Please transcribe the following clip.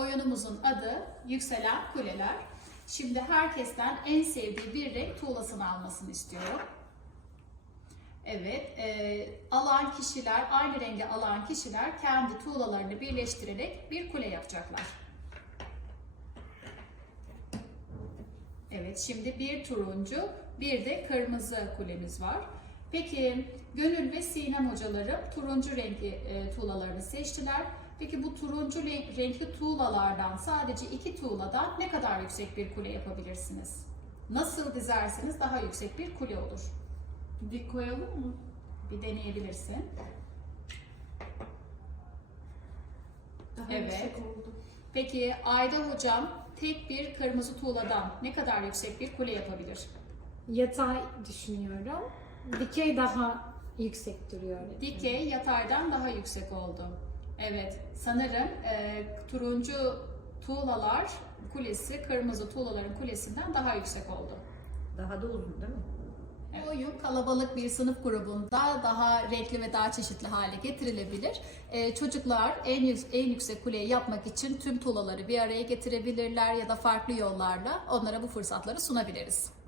Oyunumuzun adı Yükselen Kuleler. Şimdi herkesten en sevdiği bir renk tuğlasını almasını istiyorum. Evet, e, alan kişiler, aynı rengi alan kişiler kendi tuğlalarını birleştirerek bir kule yapacaklar. Evet, şimdi bir turuncu, bir de kırmızı kulemiz var. Peki, Gönül ve Sinem hocalarım turuncu renkli e, tuğlalarını seçtiler. Peki bu turuncu renk- renkli tuğlalardan sadece iki tuğladan ne kadar yüksek bir kule yapabilirsiniz? Nasıl dizerseniz daha yüksek bir kule olur. Dik koyalım mı? Bir deneyebilirsin. Daha Evet. yüksek oldu. Peki Ayda hocam tek bir kırmızı tuğladan ne kadar yüksek bir kule yapabilir? Yatay düşünüyorum. Dikey daha yüksek duruyor. Dikey yataydan daha yüksek oldu. Evet, sanırım e, turuncu tuğlalar kulesi kırmızı tuğlaların kulesinden daha yüksek oldu. Daha da uzun değil mi? Evet. Oyun kalabalık bir sınıf grubunda daha renkli ve daha çeşitli hale getirilebilir. E, çocuklar en, en yüksek kuleyi yapmak için tüm tuğlaları bir araya getirebilirler ya da farklı yollarla onlara bu fırsatları sunabiliriz.